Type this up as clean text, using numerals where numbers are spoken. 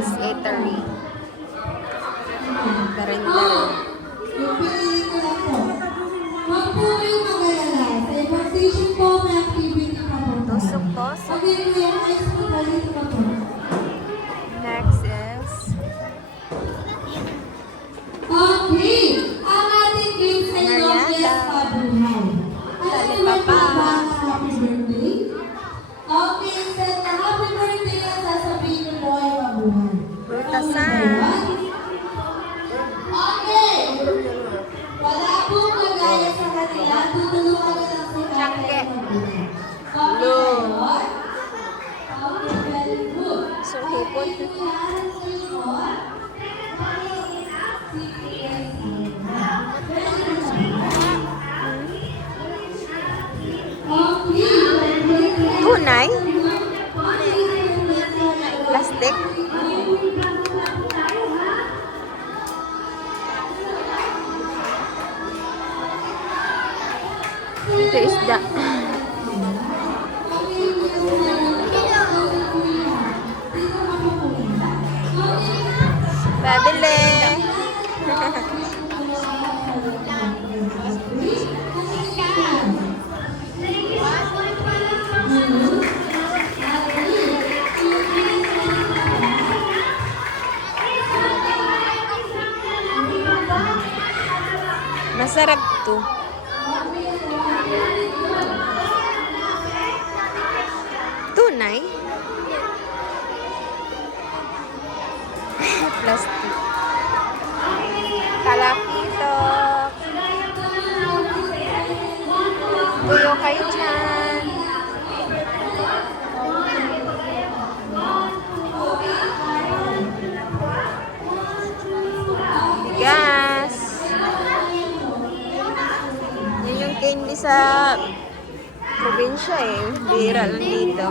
Joy's Eatery. Karindari. Pipiliin ko lang po. Huwag po kayong mag-alala. Sa ibang station po, may activity pa po. Tusok po. Pagin ko yung ice po, dito pa po. Next is Okay! Ang ating games ay Longest Pabuhay. Alam niyo ba ba ang happy birthday? Okay, instead na happy birthday ang sasabihin niyo po ay mabuhay. Brutasan. Okay! Wala pong magaya sa kanila. Tutulungan na lang si Tiyangke. Okay, ngayon. Okay, very good. So, hipon. Tunay? Plastic? Ito isda. Babili. Masarap to. Tunay? Plastic. Kalakitok. Tuyo kayo dyan. Bigas. Yan yung candy sa probinsya eh. Bira lang dito.